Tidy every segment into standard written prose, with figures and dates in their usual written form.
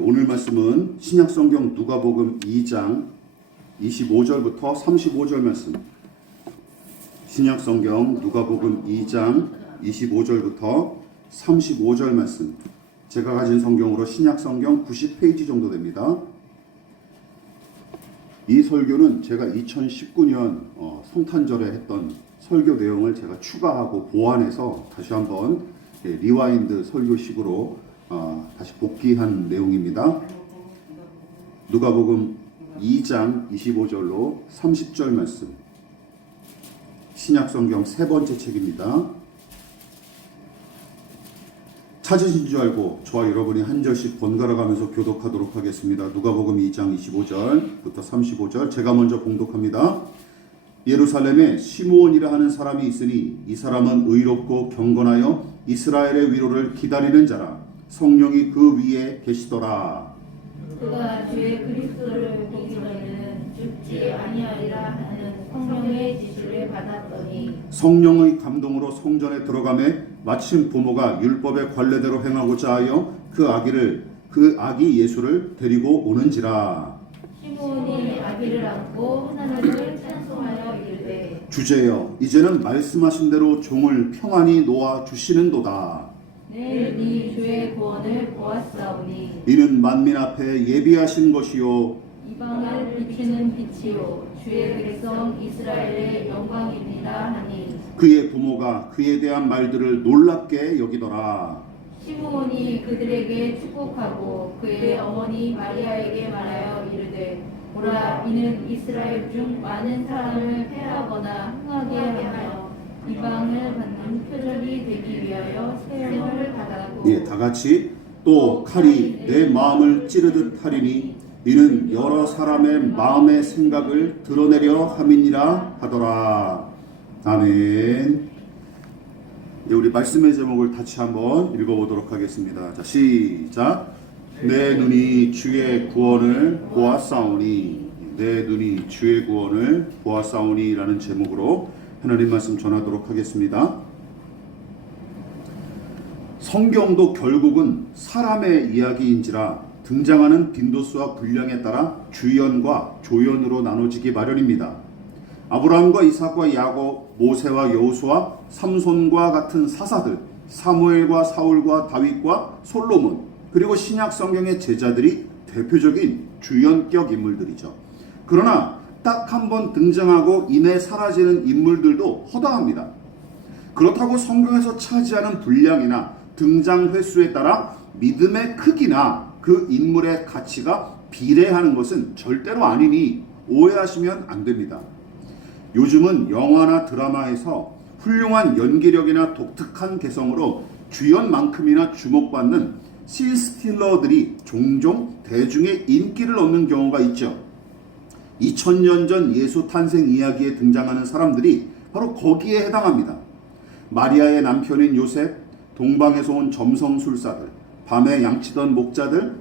오늘 말씀은 신약성경 누가복음 2장 25절부터 35절 말씀. 신약성경 누가복음 2장 25절부터 35절 말씀. 제가 가진 성경으로 신약성경 90페이지 정도 됩니다. 이 설교는 제가 2019년 성탄절에 했던 설교 내용을 제가 추가하고 보완해서 다시 한번 리와인드 설교식으로 다시 복귀한 내용입니다. 누가복음 2장 25절로 30절 말씀. 신약성경 세 번째 책입니다. 찾으신 줄 알고 저와 여러분이 한 절씩 번갈아 가면서 교독하도록 하겠습니다. 누가복음 2장 25절부터 35절 제가 먼저 봉독합니다. 예루살렘에 시므온이라 하는 사람이 있으니 이 사람은 의롭고 경건하여 이스라엘의 위로를 기다리는 자라. 성령이 그 위에 계시더라. 그가 주의 그리스도를 보기 전에는 죽지 아니하리라 하는 성령의 지시를 받았더니 성령의 감동으로 성전에 들어가매 마침 부모가 율법의 관례대로 행하고자 하여 그 아기 예수를 데리고 오는지라. 시므온이 아기를 안고 하나님을 찬송하여 이르되 주제여 이제는 말씀하신 대로 종을 평안히 놓아 주시는도다. 내 눈이 주의 구원을 보았사오니 이는 만민 앞에 예비하신 것이요 이방을 비치는 빛이요 주의 백성 이스라엘의 영광입니다 하니 그의 부모가 그에 대한 말들을 놀랍게 여기더라. 시므온이 그들에게 축복하고 그의 어머니 마리아에게 말하여 이르되 보라 이는 이스라엘 중 많은 사람을 패하거나 흥하게 하며 이방을 받는 표적이 되기 위하여 세움을 받았고 다 같이 또 칼이 내 마음을 찌르듯 하리니 이는 여러 사람의 마음의 생각을 드러내려 함이니라 하더라. 아멘. 우리 말씀의 제목을 다시 한번 읽어보도록 하겠습니다. 자, 시작. 내 눈이 주의 구원을 보았사오니 내 눈이 주의 구원을 보았사오니 라는 제목으로 하나님 말씀 전하도록 하겠습니다. 성경도 결국은 사람의 이야기인지라 등장하는 빈도수와 분량에 따라 주연과 조연으로 나눠지기 마련입니다. 아브라함과 이삭과 야곱, 모세와 여호수아, 삼손과 같은 사사들, 사무엘과 사울과 다윗과 솔로몬, 그리고 신약 성경의 제자들이 대표적인 주연격 인물들이죠. 그러나 딱 한 번 등장하고 이내 사라지는 인물들도 허다합니다. 그렇다고 성경에서 차지하는 분량이나 등장 횟수에 따라 믿음의 크기나 그 인물의 가치가 비례하는 것은 절대로 아니니 오해하시면 안 됩니다. 요즘은 영화나 드라마에서 훌륭한 연기력이나 독특한 개성으로 주연만큼이나 주목받는 신스틸러들이 종종 대중의 인기를 얻는 경우가 있죠. 2000년 전 예수 탄생 이야기에 등장하는 사람들이 바로 거기에 해당합니다. 마리아의 남편인 요셉, 동방에서 온 점성술사들, 밤에 양치던 목자들,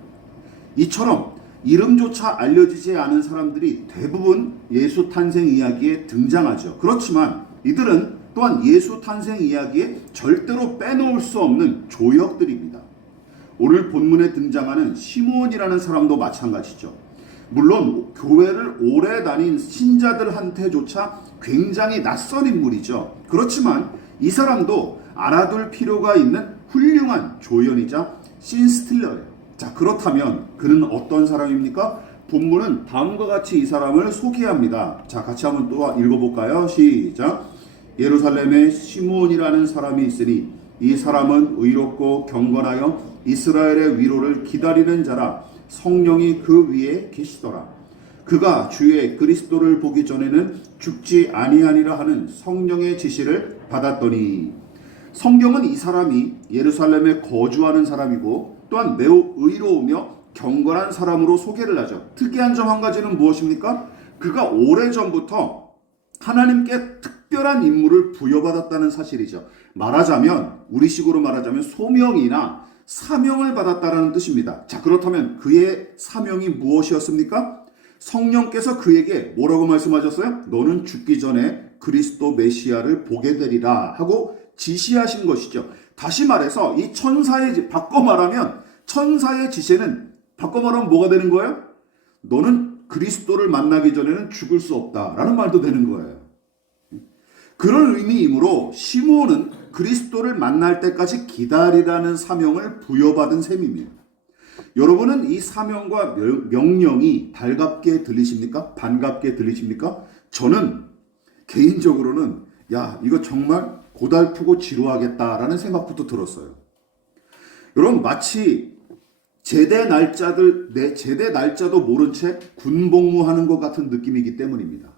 이처럼 이름조차 알려지지 않은 사람들이 대부분 예수 탄생 이야기에 등장하죠. 그렇지만 이들은 또한 예수 탄생 이야기에 절대로 빼놓을 수 없는 조역들입니다. 오늘 본문에 등장하는 시므온이라는 사람도 마찬가지죠. 물론 교회를 오래 다닌 신자들한테조차 굉장히 낯선 인물이죠. 그렇지만 이 사람도 알아둘 필요가 있는 훌륭한 조연이자 신스틸러예요. 자, 그렇다면 그는 어떤 사람입니까? 본문은 다음과 같이 이 사람을 소개합니다. 자, 같이 한번 또 읽어볼까요? 시작. 예루살렘에 시므온이라는 사람이 있으니 이 사람은 의롭고 경건하여 이스라엘의 위로를 기다리는 자라. 성령이 그 위에 계시더라. 그가 주의 그리스도를 보기 전에는 죽지 아니하니라 하는 성령의 지시를 받았더니. 성경은 이 사람이 예루살렘에 거주하는 사람이고 또한 매우 의로우며 경건한 사람으로 소개를 하죠. 특이한 점 한 가지는 무엇입니까? 그가 오래전부터 하나님께 특별한 임무를 부여받았다는 사실이죠. 우리식으로 말하자면 소명이나 사명을 받았다라는 뜻입니다. 자, 그렇다면 그의 사명이 무엇이었습니까? 성령께서 그에게 뭐라고 말씀하셨어요? 너는 죽기 전에 그리스도 메시아를 보게 되리라 하고 지시하신 것이죠. 다시 말해서 이 천사의 바꿔 말하면 천사의 지시는 바꿔 말하면 뭐가 되는 거예요? 너는 그리스도를 만나기 전에는 죽을 수 없다라는 말도 되는 거예요. 그런 의미이므로 시므온은 그리스도를 만날 때까지 기다리라는 사명을 부여받은 셈입니다. 여러분은 이 사명과 명령이 달갑게 들리십니까? 반갑게 들리십니까? 저는 개인적으로는 이거 정말 고달프고 지루하겠다라는 생각부터 들었어요. 여러분, 마치 제대 날짜도 모른 채 군복무하는 것 같은 느낌이기 때문입니다.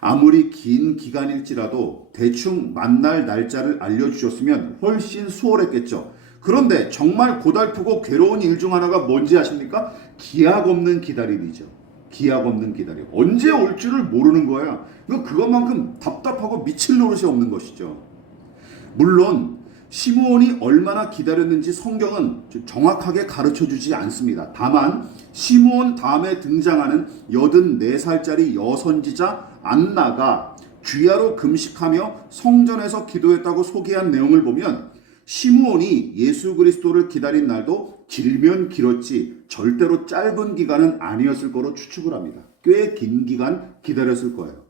아무리 긴 기간일지라도 대충 만날 날짜를 알려주셨으면 훨씬 수월했겠죠. 그런데 정말 고달프고 괴로운 일 중 하나가 뭔지 아십니까? 기약 없는 기다림이죠. 기약 없는 기다림. 언제 올 줄을 모르는 거야. 그것만큼 답답하고 미칠 노릇이 없는 것이죠. 물론 시므온이 얼마나 기다렸는지 성경은 정확하게 가르쳐주지 않습니다. 다만 시므온 다음에 등장하는 84살짜리 여선지자 안나가 주야로 금식하며 성전에서 기도했다고 소개한 내용을 보면 시므온이 예수 그리스도를 기다린 날도 길면 길었지 절대로 짧은 기간은 아니었을 거로 추측을 합니다. 꽤 긴 기간 기다렸을 거예요.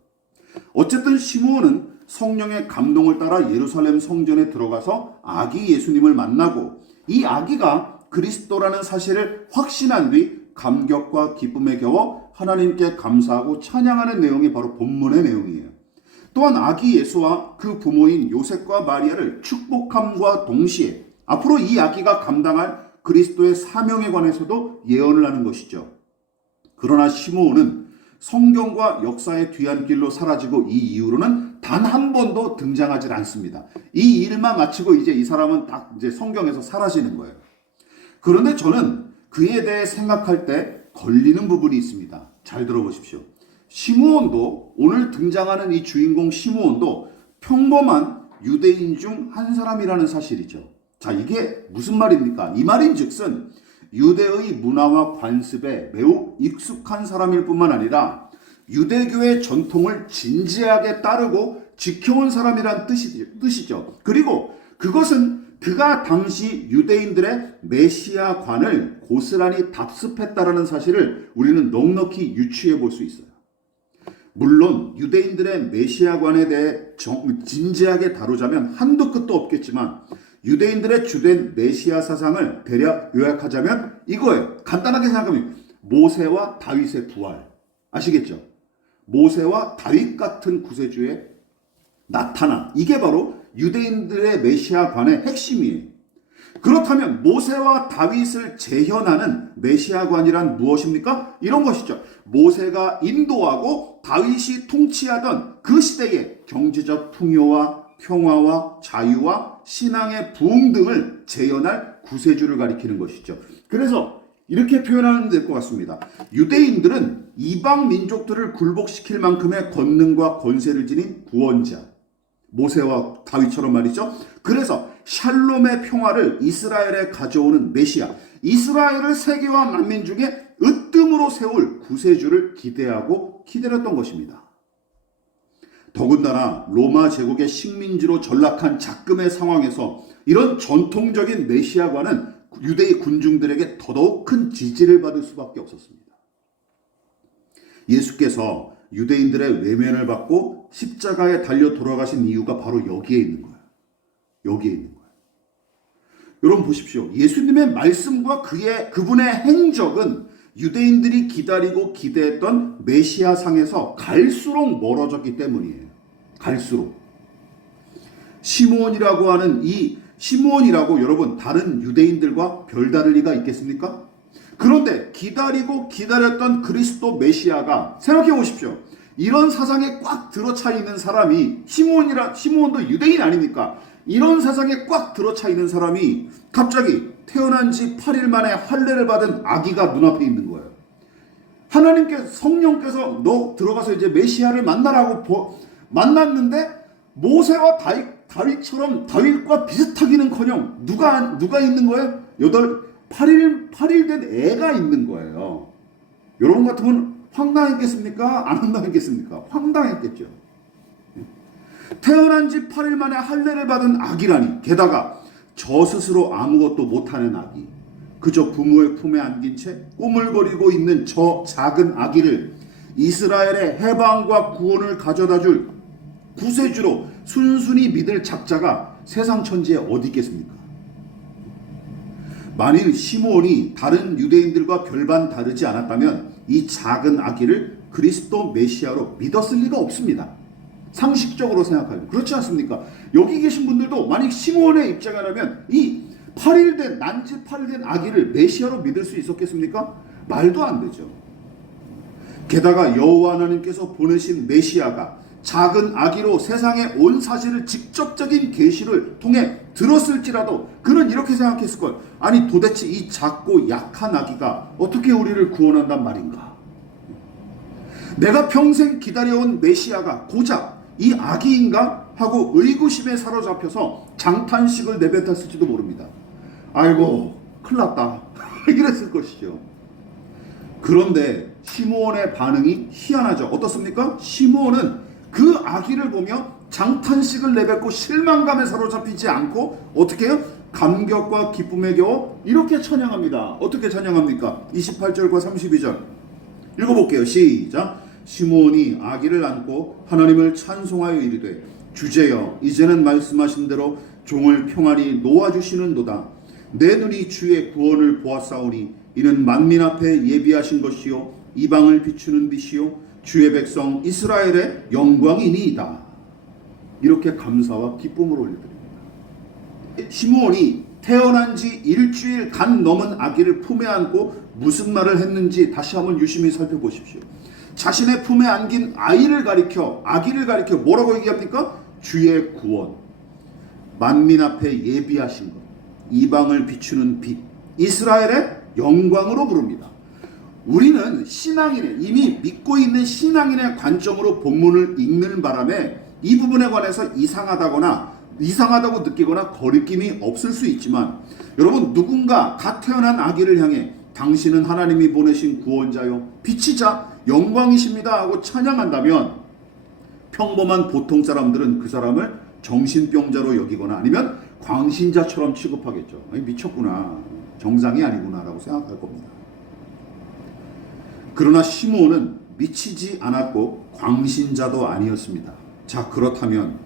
어쨌든 시므온은 성령의 감동을 따라 예루살렘 성전에 들어가서 아기 예수님을 만나고 이 아기가 그리스도라는 사실을 확신한 뒤 감격과 기쁨에 겨워 하나님께 감사하고 찬양하는 내용이 바로 본문의 내용이에요. 또한 아기 예수와 그 부모인 요셉과 마리아를 축복함과 동시에 앞으로 이 아기가 감당할 그리스도의 사명에 관해서도 예언을 하는 것이죠. 그러나 시므온은 성경과 역사의 뒤안길로 사라지고 이 이후로는 단 한 번도 등장하지 않습니다. 이 일만 마치고 이제 이 사람은 딱 이제 성경에서 사라지는 거예요. 그런데 저는 그에 대해 생각할 때 걸리는 부분이 있습니다. 잘 들어보십시오. 시므온도 오늘 등장하는 이 주인공 시므온도 평범한 유대인 중 한 사람이라는 사실이죠. 자, 이게 무슨 말입니까? 이 말인즉슨 유대의 문화와 관습에 매우 익숙한 사람일 뿐만 아니라 유대교의 전통을 진지하게 따르고 지켜온 사람이란 뜻이죠. 그리고 그것은 그가 당시 유대인들의 메시아관을 고스란히 답습했다라는 사실을 우리는 넉넉히 유추해 볼 수 있어요. 물론 유대인들의 메시아관에 대해 진지하게 다루자면 한도 끝도 없겠지만 유대인들의 주된 메시아 사상을 대략 요약하자면 이거예요. 간단하게 생각하면 모세와 다윗의 부활. 아시겠죠? 모세와 다윗 같은 구세주의 나타남. 이게 바로 유대인들의 메시아관의 핵심이에요. 그렇다면 모세와 다윗을 재현하는 메시아관이란 무엇입니까? 이런 것이죠. 모세가 인도하고 다윗이 통치하던 그 시대의 경제적 풍요와 평화와 자유와 신앙의 부흥 등을 재현할 구세주를 가리키는 것이죠. 그래서 이렇게 표현하면 될 것 같습니다. 유대인들은 이방 민족들을 굴복시킬 만큼의 권능과 권세를 지닌 구원자, 모세와 다윗처럼 말이죠. 그래서 샬롬의 평화를 이스라엘에 가져오는 메시아, 이스라엘을 세계와 만민 중에 으뜸으로 세울 구세주를 기대하고 기다렸던 것입니다. 더군다나 로마 제국의 식민지로 전락한 작금의 상황에서 이런 전통적인 메시아관은 유대의 군중들에게 더더욱 큰 지지를 받을 수밖에 없었습니다. 예수께서 유대인들의 외면을 받고 십자가에 달려 돌아가신 이유가 바로 여기에 있는 거예요. 여기에 있는 거예요. 여러분 보십시오. 예수님의 말씀과 그분의 행적은 유대인들이 기다리고 기대했던 메시아 상에서 갈수록 멀어졌기 때문이에요. 갈수록. 시므온이라고 하는 이 시므온이라고 여러분 다른 유대인들과 별다를 리가 있겠습니까? 그런데 기다리고 기다렸던 그리스도 메시아가 생각해 보십시오. 이런 사상에 꽉 들어차 있는 사람이 시므온도 유대인 아닙니까? 이런 사상에 꽉 들어차 있는 사람이 갑자기 태어난 지 8일 만에 할례를 받은 아기가 눈앞에 있는 거예요. 성령께서 너 들어가서 이제 메시아를 만나라고 만났는데 모세와 다윗처럼 다윗과 비슷하기는커녕 누가 있는 거예요? 8일 된 애가 있는 거예요. 여러분 같으면 황당했겠습니까? 안 황당했겠습니까? 황당했겠죠. 태어난 지 8일 만에 할례를 받은 아기라니, 게다가 저 스스로 아무것도 못하는 아기. 그저 부모의 품에 안긴 채 꼬물거리고 있는 저 작은 아기를 이스라엘의 해방과 구원을 가져다줄 구세주로 순순히 믿을 작자가 세상 천지에 어디 있겠습니까? 만일 시므온이 다른 유대인들과 별반 다르지 않았다면 이 작은 아기를 그리스도 메시아로 믿었을 리가 없습니다. 상식적으로 생각하면 그렇지 않습니까? 여기 계신 분들도 만약 시므온의 입장이라면 이 8일 된 난지 8일 된 아기를 메시아로 믿을 수 있었겠습니까? 말도 안 되죠. 게다가 여호와 하나님께서 보내신 메시아가 작은 아기로 세상에 온 사실을 직접적인 계시를 통해 들었을지라도 그는 이렇게 생각했을 걸. 아니 도대체 이 작고 약한 아기가 어떻게 우리를 구원한단 말인가? 내가 평생 기다려온 메시아가 고작 이 아기인가? 하고 의구심에 사로잡혀서 장탄식을 내뱉었을지도 모릅니다. 아이고 큰일 났다 이랬을 것이죠. 그런데 시므온의 반응이 희한하죠. 어떻습니까? 시므온은 그 아기를 보며 장탄식을 내뱉고 실망감에 사로잡히지 않고 어떻게 해요? 감격과 기쁨에 겨워 이렇게 찬양합니다. 어떻게 찬양합니까? 28절과 32절 읽어볼게요. 시작. 시므온이 아기를 안고 하나님을 찬송하여 이르되 주제여 이제는 말씀하신 대로 종을 평안히 놓아주시는도다. 내 눈이 주의 구원을 보았사오니 이는 만민 앞에 예비하신 것이요 이방을 비추는 빛이요 주의 백성 이스라엘의 영광이니이다. 이렇게 감사와 기쁨을 올려드립니다. 시므온이 태어난 지 일주일 간 넘은 아기를 품에 안고 무슨 말을 했는지 다시 한번 유심히 살펴보십시오. 자신의 품에 안긴 아기를 가리켜 뭐라고 얘기합니까? 주의 구원, 만민 앞에 예비하신 것, 이방을 비추는 빛, 이스라엘의 영광으로 부릅니다. 우리는 신앙인의 이미 믿고 있는 신앙인의 관점으로 본문을 읽는 바람에 이 부분에 관해서 이상하다고 느끼거나 거리낌이 없을 수 있지만 여러분 누군가 갓 태어난 아기를 향해 당신은 하나님이 보내신 구원자요 빛이자 영광이십니다 하고 찬양한다면 평범한 보통 사람들은 그 사람을 정신병자로 여기거나 아니면 광신자처럼 취급하겠죠. 아니, 미쳤구나, 정상이 아니구나 라고 생각할 겁니다. 그러나 시므온은 미치지 않았고 광신자도 아니었습니다. 자, 그렇다면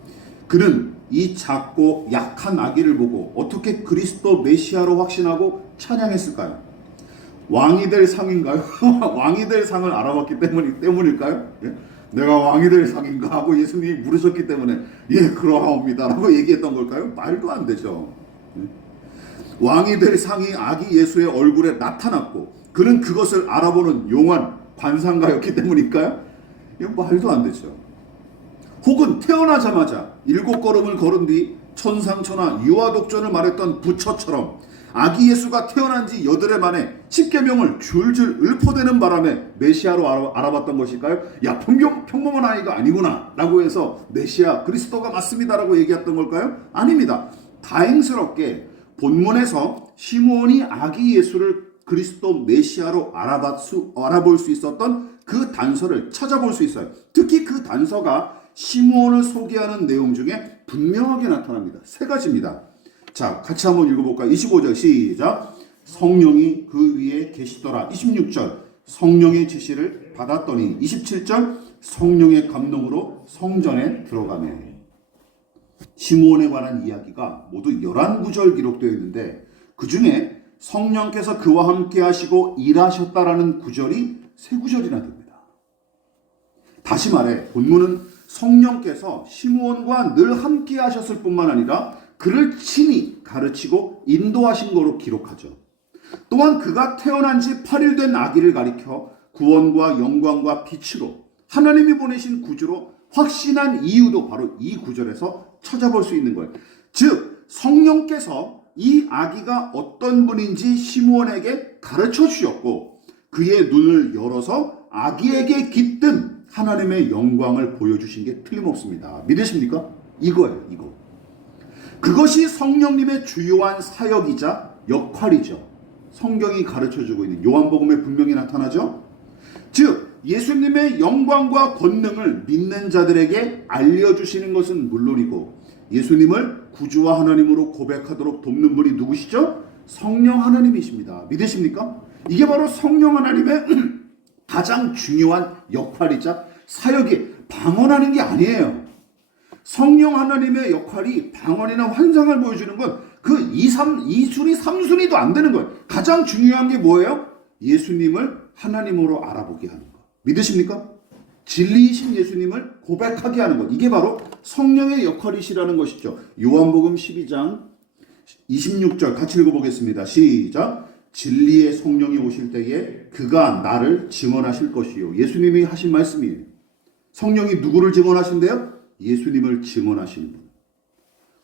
그는 이 작고 약한 아기를 보고 어떻게 그리스도 메시아로 확신하고 찬양했을까요? 왕이 될 상인가요? 왕이 될 상을 알아봤기 때문일까요? 예? 내가 왕이 될 상인가 하고 예수님이 물으셨기 때문에 예 그러하옵니다 라고 얘기했던 걸까요? 말도 안 되죠. 예? 왕이 될 상이 아기 예수의 얼굴에 나타났고 그는 그것을 알아보는 용한 관상가였기 때문일까요? 말도 안 되죠. 혹은 태어나자마자 7걸음을 걸은 뒤 천상천하 유아독전을 말했던 부처처럼 아기 예수가 태어난 지 8해 만에 10계명을 줄줄 읊어대는 바람에 메시아로 알아봤던 것일까요? 야, 평범한 아이가 아니구나 라고 해서 메시아 그리스도가 맞습니다 라고 얘기했던 걸까요? 아닙니다. 다행스럽게 본문에서 시므온이 아기 예수를 그리스도 메시아로 알아볼 수 있었던 그 단서를 찾아볼 수 있어요. 특히 그 단서가 시므온을 소개하는 내용 중에 분명하게 나타납니다. 3가지입니다. 자, 같이 한번 읽어볼까요? 25절 시작. 성령이 그 위에 계시더라. 26절 성령의 지시를 받았더니 27절 성령의 감동으로 성전에 들어가매. 시므온에 관한 이야기가 모두 11구절 기록되어 있는데 그 중에 성령께서 그와 함께 하시고 일하셨다라는 구절이 3구절이나 됩니다. 다시 말해 본문은 성령께서 시므온과 늘 함께 하셨을 뿐만 아니라 그를 친히 가르치고 인도하신 거로 기록하죠. 또한 그가 태어난 지 8일 된 아기를 가리켜 구원과 영광과 빛으로 하나님이 보내신 구주로 확신한 이유도 바로 이 구절에서 찾아볼 수 있는 거예요. 즉 성령께서 이 아기가 어떤 분인지 시므온에게 가르쳐 주셨고 그의 눈을 열어서 아기에게 깃든 하나님의 영광을 보여주신 게 틀림없습니다. 믿으십니까? 이거예요. 이거. 그것이 성령님의 주요한 사역이자 역할이죠. 성경이 가르쳐주고 있는 요한복음에 분명히 나타나죠. 즉 예수님의 영광과 권능을 믿는 자들에게 알려주시는 것은 물론이고 예수님을 구주와 하나님으로 고백하도록 돕는 분이 누구시죠? 성령 하나님이십니다. 믿으십니까? 이게 바로 성령 하나님의 가장 중요한 역할이자 사역이 방언하는 게 아니에요. 성령 하나님의 역할이 방언이나 환상을 보여주는 건 그 2순위, 3순위도 안 되는 거예요. 가장 중요한 게 뭐예요? 예수님을 하나님으로 알아보게 하는 것. 믿으십니까? 진리이신 예수님을 고백하게 하는 것. 이게 바로 성령의 역할이시라는 것이죠. 요한복음 12장 26절 같이 읽어보겠습니다. 시작. 진리의 성령이 오실 때에 그가 나를 증언하실 것이요. 예수님이 하신 말씀이에요. 성령이 누구를 증언하신대요? 예수님을 증언하시는 분.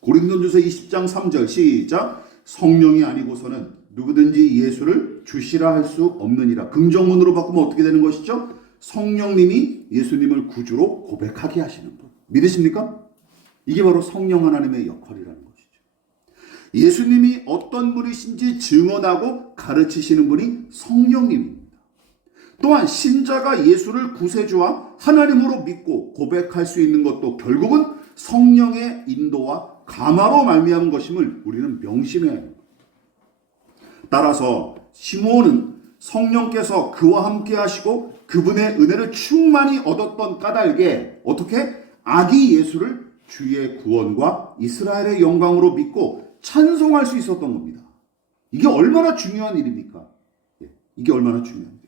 고린도전서 20장 3절 시작. 성령이 아니고서는 누구든지 예수를 주시라 할 수 없느니라. 긍정문으로 바꾸면 어떻게 되는 것이죠? 성령님이 예수님을 구주로 고백하게 하시는 분. 믿으십니까? 이게 바로 성령 하나님의 역할이라는 것이죠. 예수님이 어떤 분이신지 증언하고 가르치시는 분이 성령님입니다. 또한 신자가 예수를 구세주와 하나님으로 믿고 고백할 수 있는 것도 결국은 성령의 인도와 감화로 말미암은 것임을 우리는 명심해야 합니다. 따라서 시몬은 성령께서 그와 함께 하시고 그분의 은혜를 충만히 얻었던 까닭에 어떻게 아기 예수를 주의 구원과 이스라엘의 영광으로 믿고 찬송할 수 있었던 겁니다. 이게 얼마나 중요한 일입니까? 이게 얼마나 중요한 일이에요.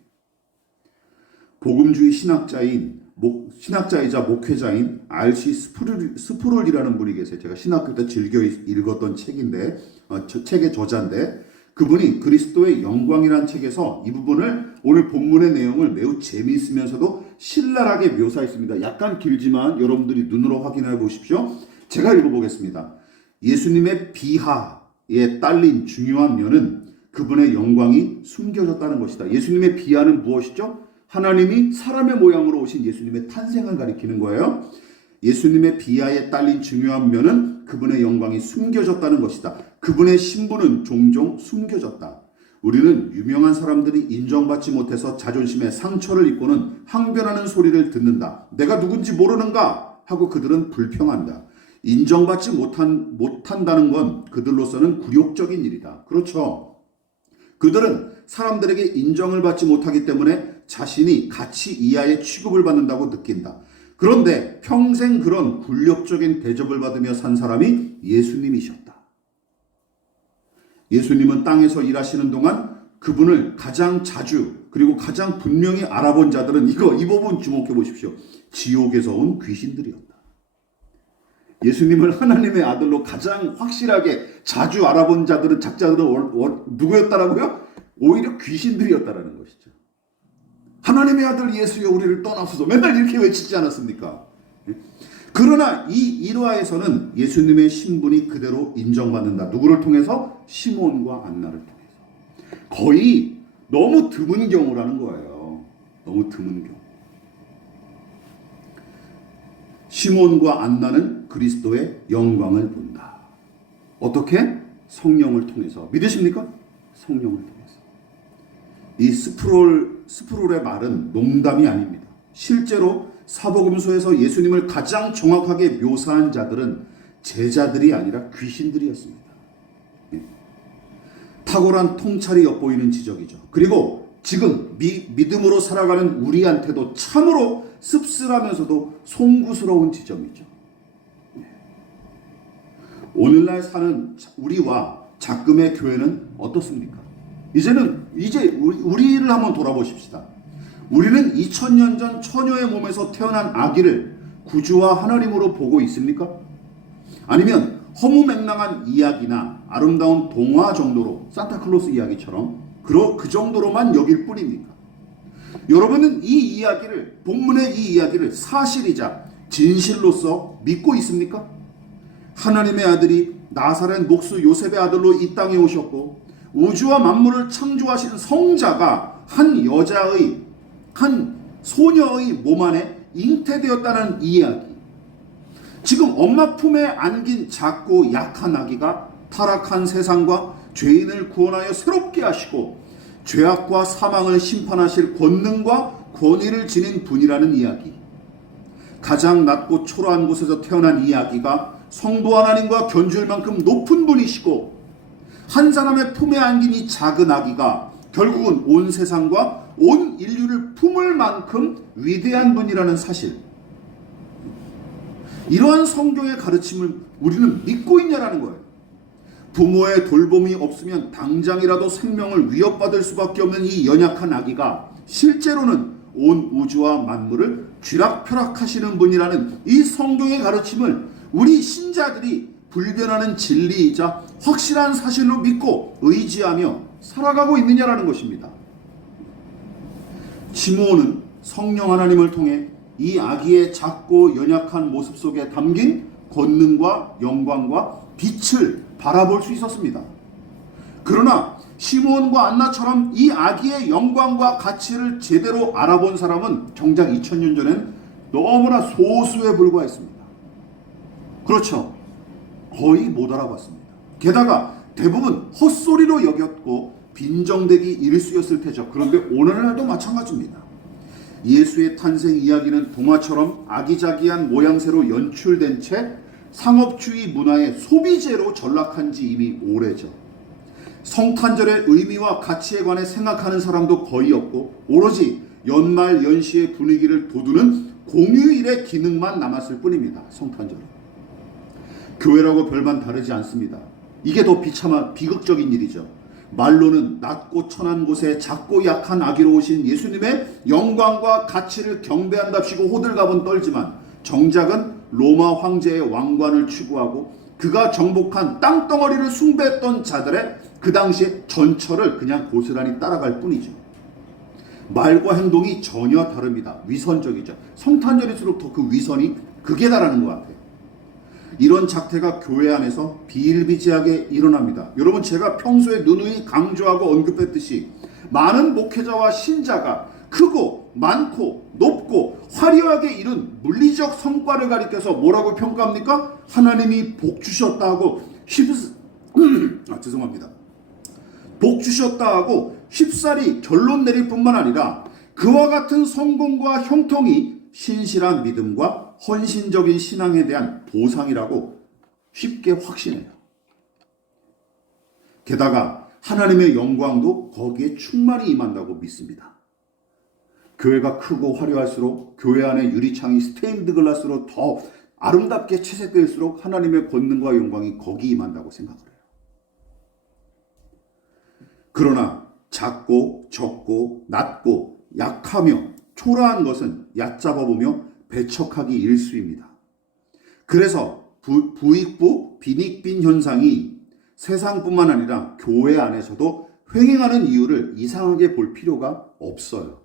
복음주의 신학자이자 목회자인 R.C. 스프롤이라는 분이 계세요. 제가 신학교 때 즐겨 읽었던 책인데, 책의 저자인데, 그분이 그리스도의 영광이라는 책에서 이 부분을 오늘 본문의 내용을 매우 재미있으면서도 신랄하게 묘사했습니다. 약간 길지만 여러분들이 눈으로 확인해 보십시오. 제가 읽어보겠습니다. 예수님의 비하에 딸린 중요한 면은 그분의 영광이 숨겨졌다는 것이다. 예수님의 비하는 무엇이죠? 하나님이 사람의 모양으로 오신 예수님의 탄생을 가리키는 거예요. 예수님의 비하에 딸린 중요한 면은 그분의 영광이 숨겨졌다는 것이다. 그분의 신분은 종종 숨겨졌다. 우리는 유명한 사람들이 인정받지 못해서 자존심에 상처를 입고는 항변하는 소리를 듣는다. 내가 누군지 모르는가? 하고 그들은 불평한다. 인정받지 못한다는 건 그들로서는 굴욕적인 일이다. 그렇죠. 그들은 사람들에게 인정을 받지 못하기 때문에 자신이 가치 이하의 취급을 받는다고 느낀다. 그런데 평생 그런 굴욕적인 대접을 받으며 산 사람이 예수님이셨다. 예수님은 땅에서 일하시는 동안 그분을 가장 자주 그리고 가장 분명히 알아본 자들은 이 부분 주목해 보십시오. 지옥에서 온 귀신들이었다. 예수님을 하나님의 아들로 가장 확실하게 자주 알아본 자들은 작자들은 누구였다라고요? 오히려 귀신들이었다라는 것이죠. 하나님의 아들 예수여 우리를 떠나소서 맨날 이렇게 외치지 않았습니까? 그러나 이 일화에서는 예수님의 신분이 그대로 인정받는다. 누구를 통해서? 시몬과 안나를 통해서. 거의 너무 드문 경우라는 거예요. 너무 드문 경우. 시몬과 안나는 그리스도의 영광을 본다. 어떻게? 성령을 통해서. 믿으십니까? 성령을 통해서. 이 스프롤의 말은 농담이 아닙니다. 실제로 사복음서에서 예수님을 가장 정확하게 묘사한 자들은 제자들이 아니라 귀신들이었습니다. 탁월한 통찰이 엿보이는 지적이죠. 그리고 지금 믿음으로 살아가는 우리한테도 참으로 씁쓸하면서도 송구스러운 지점이죠. 오늘날 사는 우리와 작금의 교회는 어떻습니까? 이제 우리를 한번 돌아보십시다. 우리는 2000년 전 처녀의 몸에서 태어난 아기를 구주와 하나님으로 보고 있습니까? 아니면 허무맹랑한 이야기나 아름다운 동화 정도로 산타클로스 이야기처럼 그 정도로만 여길 뿐입니까? 여러분은 본문의 이 이야기를 사실이자 진실로서 믿고 있습니까? 하나님의 아들이 나사렛 목수 요셉의 아들로 이 땅에 오셨고 우주와 만물을 창조하신 성자가 한 소녀의 몸 안에 잉태되었다는 이야기. 지금 엄마 품에 안긴 작고 약한 아기가 타락한 세상과 죄인을 구원하여 새롭게 하시고 죄악과 사망을 심판하실 권능과 권위를 지닌 분이라는 이야기. 가장 낮고 초라한 곳에서 태어난 이 아기가 성부 하나님과 견줄 만큼 높은 분이시고 한 사람의 품에 안긴 이 작은 아기가 결국은 온 세상과 온 인류를 품을 만큼 위대한 분이라는 사실, 이러한 성경의 가르침을 우리는 믿고 있냐라는 거예요. 부모의 돌봄이 없으면 당장이라도 생명을 위협받을 수밖에 없는 이 연약한 아기가 실제로는 온 우주와 만물을 쥐락펴락하시는 분이라는 이 성경의 가르침을 우리 신자들이 불변하는 진리이자 확실한 사실로 믿고 의지하며 살아가고 있느냐라는 것입니다. 시므온은 성령 하나님을 통해 이 아기의 작고 연약한 모습 속에 담긴 권능과 영광과 빛을 바라볼 수 있었습니다. 그러나 시므온과 안나처럼 이 아기의 영광과 가치를 제대로 알아본 사람은 정작 2000년 전엔 너무나 소수에 불과했습니다. 그렇죠. 거의 못 알아봤습니다. 게다가 대부분 헛소리로 여겼고 빈정대기 일쑤였을 테죠. 그런데 오늘날도 마찬가지입니다. 예수의 탄생 이야기는 동화처럼 아기자기한 모양새로 연출된 채 상업주의 문화의 소비재로 전락한 지 이미 오래죠. 성탄절의 의미와 가치에 관해 생각하는 사람도 거의 없고 오로지 연말 연시의 분위기를 돋우는 공휴일의 기능만 남았을 뿐입니다. 성탄절은. 교회라고 별반 다르지 않습니다. 이게 더 비극적인 일이죠. 말로는 낮고 천한 곳에 작고 약한 아기로 오신 예수님의 영광과 가치를 경배한답시고 호들갑은 떨지만 정작은 로마 황제의 왕관을 추구하고 그가 정복한 땅덩어리를 숭배했던 자들의 그 당시의 전철을 그냥 고스란히 따라갈 뿐이죠. 말과 행동이 전혀 다릅니다. 위선적이죠. 성탄절일수록 더 그 위선이 극에 달하는 것 같아요. 이런 작태가 교회 안에서 비일비재하게 일어납니다. 여러분, 제가 평소에 누누이 강조하고 언급했듯이 많은 목회자와 신자가 크고 많고 높고 화려하게 이룬 물리적 성과를 가리켜서 뭐라고 평가합니까? 하나님이 복 주셨다 하고 복 주셨다 하고 쉽사리 결론 내릴 뿐만 아니라 그와 같은 성공과 형통이 신실한 믿음과 헌신적인 신앙에 대한 보상이라고 쉽게 확신해요. 게다가 하나님의 영광도 거기에 충만히 임한다고 믿습니다. 교회가 크고 화려할수록 교회 안에 유리창이 스테인드 글라스로 더 아름답게 채색될수록 하나님의 권능과 영광이 거기 임한다고 생각을 해요. 그러나 작고 적고 낮고 약하며 초라한 것은 얕잡아보며 배척하기 일쑤입니다. 그래서 부익부 빈익빈 현상이 세상뿐만 아니라 교회 안에서도 횡행하는 이유를 이상하게 볼 필요가 없어요.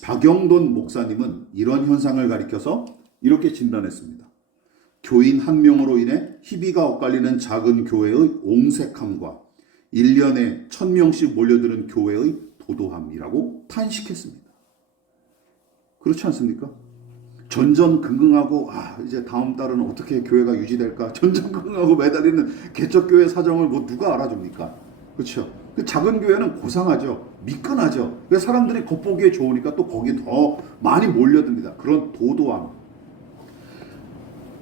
박영돈 목사님은 이런 현상을 가리켜서 이렇게 진단했습니다. 교인 한 명으로 인해 희비가 엇갈리는 작은 교회의 옹색함과 1년에 1000명씩 몰려드는 교회의 도도함이라고 탄식했습니다. 그렇지 않습니까? 전전긍긍하고 이제 다음 달은 어떻게 교회가 유지될까 전전긍긍하고 매달리는 개척교회 사정을 누가 알아줍니까? 그렇죠? 그 작은 교회는 고상하죠. 미끈하죠. 그래서 사람들이 겉보기에 좋으니까 또 거기 더 많이 몰려듭니다. 그런 도도함.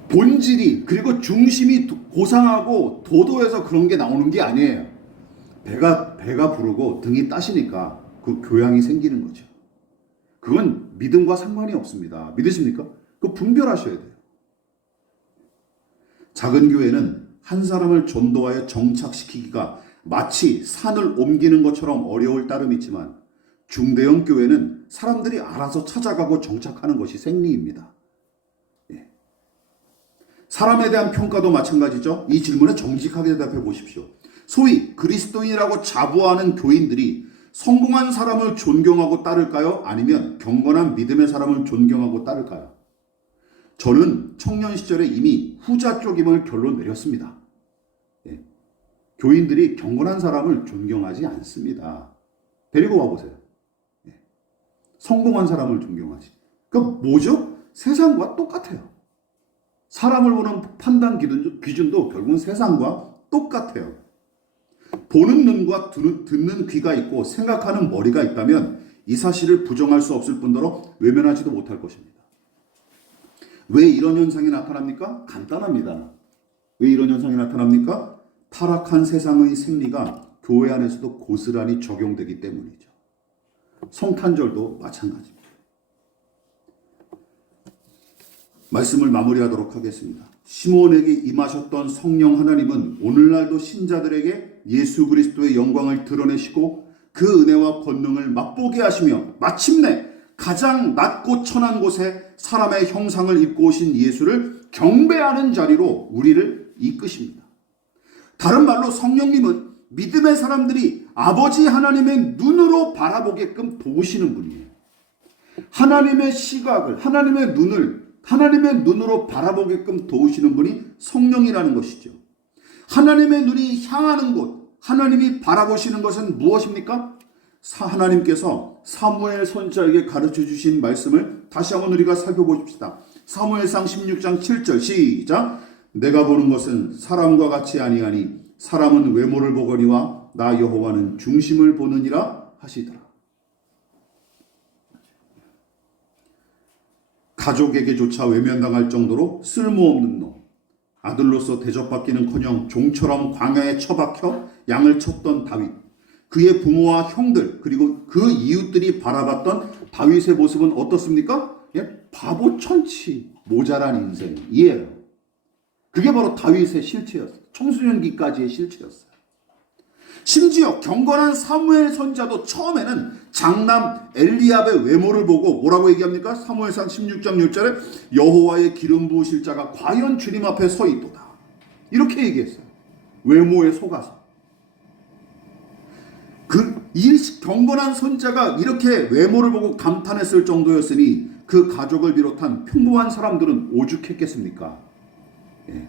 본질이 그리고 중심이 고상하고 도도해서 그런 게 나오는 게 아니에요. 배가 부르고 등이 따시니까 그 교양이 생기는 거죠. 그건 믿음과 상관이 없습니다. 믿으십니까? 그거 분별하셔야 돼요. 작은 교회는 한 사람을 전도하여 정착시키기가 마치 산을 옮기는 것처럼 어려울 따름 있지만 중대형 교회는 사람들이 알아서 찾아가고 정착하는 것이 생리입니다. 사람에 대한 평가도 마찬가지죠. 이 질문에 정직하게 대답해 보십시오. 소위 그리스도인이라고 자부하는 교인들이 성공한 사람을 존경하고 따를까요? 아니면 경건한 믿음의 사람을 존경하고 따를까요? 저는 청년 시절에 이미 후자 쪽임을 결론 내렸습니다. 교인들이 경건한 사람을 존경하지 않습니다. 데리고 와보세요. 성공한 사람을 존경하지. 그러니까 뭐죠? 세상과 똑같아요. 사람을 보는 판단 기준도 결국은 세상과 똑같아요. 보는 눈과 듣는 귀가 있고 생각하는 머리가 있다면 이 사실을 부정할 수 없을 뿐더러 외면하지도 못할 것입니다. 왜 이런 현상이 나타납니까? 간단합니다. 왜 이런 현상이 나타납니까? 타락한 세상의 생리가 교회 안에서도 고스란히 적용되기 때문이죠. 성탄절도 마찬가지입니다. 말씀을 마무리하도록 하겠습니다. 시몬에게 임하셨던 성령 하나님은 오늘날도 신자들에게 예수 그리스도의 영광을 드러내시고 그 은혜와 권능을 맛보게 하시며 마침내 가장 낮고 천한 곳에 사람의 형상을 입고 오신 예수를 경배하는 자리로 우리를 이끄십니다. 다른 말로 성령님은 믿음의 사람들이 아버지 하나님의 눈으로 바라보게끔 도우시는 분이에요. 하나님의 시각을, 하나님의 눈으로 바라보게끔 도우시는 분이 성령이라는 것이죠. 하나님의 눈이 향하는 곳, 하나님이 바라보시는 것은 무엇입니까? 하나님께서 사무엘 선지자에게 가르쳐 주신 말씀을 다시 한번 우리가 살펴보십시다. 사무엘상 16장 7절 시작. 내가 보는 것은 사람과 같이 아니하니 사람은 외모를 보거니와 나 여호와는 중심을 보느니라 하시더라. 가족에게조차 외면당할 정도로 쓸모없는 놈, 아들로서 대접받기는커녕 종처럼 광야에 처박혀 양을 쳤던 다윗, 그의 부모와 형들 그리고 그 이웃들이 바라봤던 다윗의 모습은 어떻습니까? 바보천치 모자란 인생이에요. 그게 바로 다윗의 실체였어요. 청소년기까지의 실체였어요. 심지어 경건한 사무엘 선지자도 처음에는 장남 엘리압의 외모를 보고 뭐라고 얘기합니까? 사무엘상 16장 6절에 여호와의 기름 부으실 자가 과연 주님 앞에 서 있도다. 이렇게 얘기했어요. 외모에 속아서. 이 경건한 선지자가 이렇게 외모를 보고 감탄했을 정도였으니 그 가족을 비롯한 평범한 사람들은 오죽했겠습니까? 예.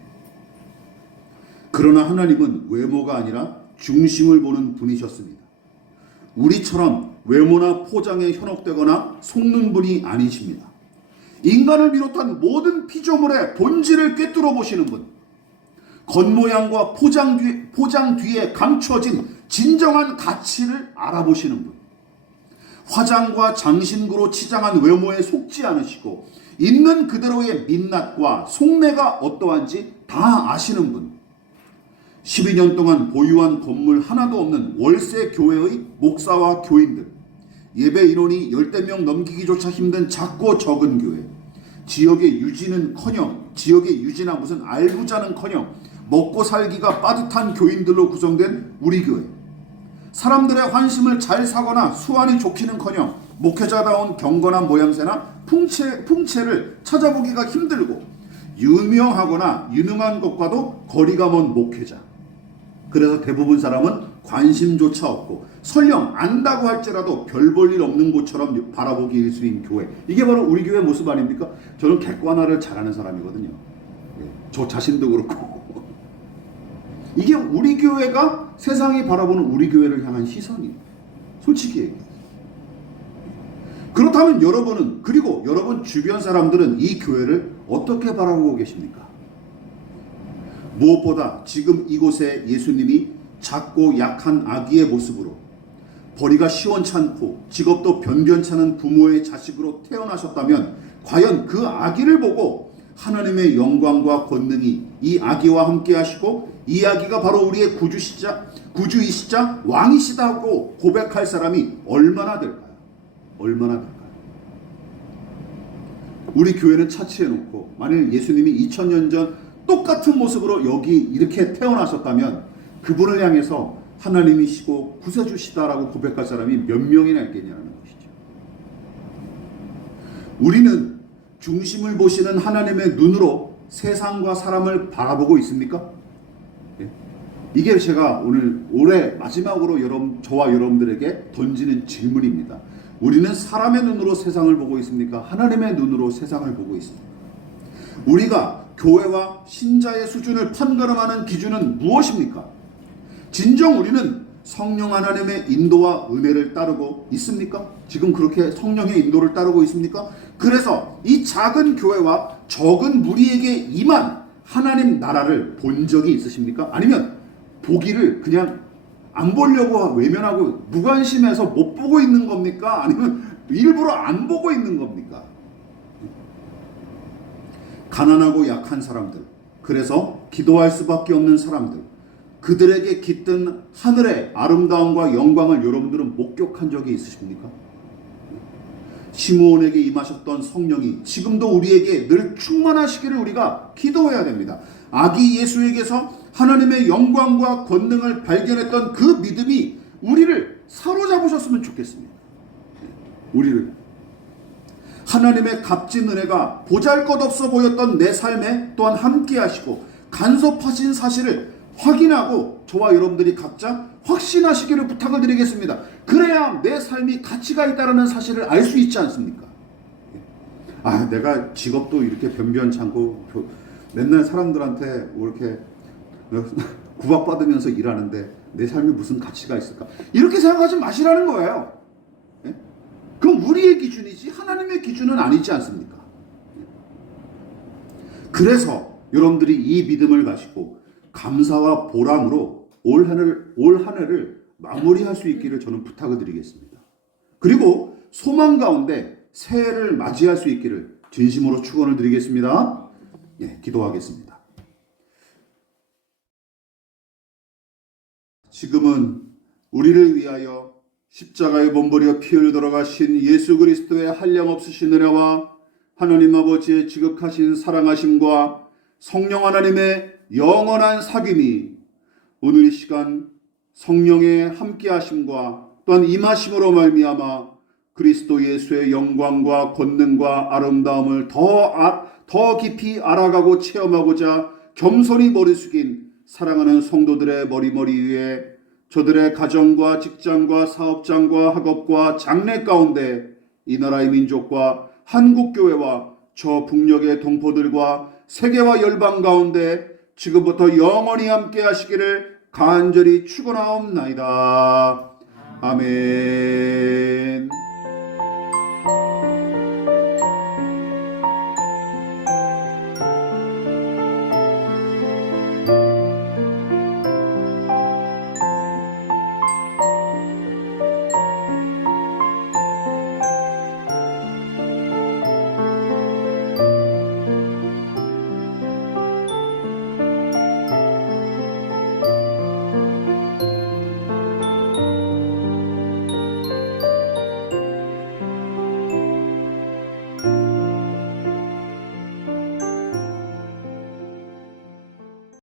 그러나 하나님은 외모가 아니라 중심을 보는 분이셨습니다. 우리처럼 외모나 포장에 현혹되거나 속는 분이 아니십니다. 인간을 비롯한 모든 피조물의 본질을 꿰뚫어 보시는 분, 겉모양과 포장 뒤에 감춰진 진정한 가치를 알아보시는 분, 화장과 장신구로 치장한 외모에 속지 않으시고 있는 그대로의 민낯과 속내가 어떠한지 다 아시는 분, 12년 동안 보유한 건물 하나도 없는 월세 교회의 목사와 교인들, 예배 인원이 10명 넘기기조차 힘든 작고 적은 교회, 지역의 유지나 무슨 알부자는커녕 먹고 살기가 빠듯한 교인들로 구성된 우리 교회, 사람들의 환심을 잘 사거나 수완이 좋기는커녕 목회자다운 경건한 모양새나 풍채를 찾아보기가 힘들고 유명하거나 유능한 것과도 거리가 먼 목회자. 그래서 대부분 사람은 관심조차 없고 설령 안다고 할지라도 별 볼 일 없는 곳처럼 바라보기 일수인 교회. 이게 바로 우리 교회 모습 아닙니까? 저는 객관화를 잘하는 사람이거든요. 저 자신도 그렇고. 이게 우리 교회가 세상이 바라보는 우리 교회를 향한 시선이에요. 솔직히 얘기해요. 그렇다면 여러분은, 그리고 여러분 주변 사람들은 이 교회를 어떻게 바라보고 계십니까? 무엇보다 지금 이곳에 예수님이 작고 약한 아기의 모습으로 벌이가 시원찮고 직업도 변변찮은 부모의 자식으로 태어나셨다면 과연 그 아기를 보고 하나님의 영광과 권능이 이 아기와 함께 하시고 이 아기가 바로 우리의 구주이시자 왕이시다 하고 고백할 사람이 얼마나 될까요? 얼마나 될까요? 우리 교회는 차치해놓고 만일 예수님이 2000년 전 똑같은 모습으로 여기 이렇게 태어나셨다면 그분을 향해서 하나님이시고 구세주시다라고 고백할 사람이 몇 명이나 있겠냐는 것이죠. 우리는 중심을 보시는 하나님의 눈으로 세상과 사람을 바라보고 있습니까? 이게 제가 올해 마지막으로 저와 여러분들에게 던지는 질문입니다. 우리는 사람의 눈으로 세상을 보고 있습니까? 하나님의 눈으로 세상을 보고 있습니까? 우리가 교회와 신자의 수준을 판가름하는 기준은 무엇입니까? 진정 우리는 성령 하나님의 인도와 은혜를 따르고 있습니까? 지금 그렇게 성령의 인도를 따르고 있습니까? 그래서 이 작은 교회와 적은 무리에게 임한 하나님 나라를 본 적이 있으십니까? 아니면 보기를 그냥 안 보려고 외면하고 무관심해서 못 보고 있는 겁니까? 아니면 일부러 안 보고 있는 겁니까? 가난하고 약한 사람들, 그래서 기도할 수밖에 없는 사람들, 그들에게 깃든 하늘의 아름다움과 영광을 여러분들은 목격한 적이 있으십니까? 시므온에게 임하셨던 성령이 지금도 우리에게 늘 충만하시기를 우리가 기도해야 됩니다. 아기 예수에게서 하나님의 영광과 권능을 발견했던 그 믿음이 우리를 사로잡으셨으면 좋겠습니다. 우리를 하나님의 값진 은혜가 보잘것없어 보였던 내 삶에 또한 함께 하시고 간섭하신 사실을 확인하고 저와 여러분들이 각자 확신하시기를 부탁을 드리겠습니다. 그래야 내 삶이 가치가 있다는 사실을 알 수 있지 않습니까? 아, 내가 직업도 이렇게 변변찮고 맨날 사람들한테 뭐 이렇게 구박받으면서 일하는데 내 삶이 무슨 가치가 있을까? 이렇게 생각하지 마시라는 거예요. 예? 그럼 우리의 기준이지 하나님의 기준은 아니지 않습니까? 그래서 여러분들이 이 믿음을 가지고 감사와 보람으로 올 한 해를 마무리할 수 있기를 저는 부탁을 드리겠습니다. 그리고 소망 가운데 새해를 맞이할 수 있기를 진심으로 축원을 드리겠습니다. 네, 기도하겠습니다. 지금은 우리를 위하여 십자가에 몸부려 피 흘려 가신 예수 그리스도의 한량없으신 은혜와 하나님 아버지의 지극하신 사랑하심과 성령 하나님의 영원한 사귐이 오늘 이 시간 성령의 함께하심과 또한 임하심으로 말미암아 그리스도 예수의 영광과 권능과 아름다움을 더 깊이 알아가고 체험하고자 겸손히 머리 숙인 사랑하는 성도들의 머리 위에 저들의 가정과 직장과 사업장과 학업과 장래 가운데 이 나라의 민족과 한국교회와 저 북녘의 동포들과 세계와 열방 가운데 지금부터 영원히 함께 하시기를 간절히 축원하옵나이다. 아멘.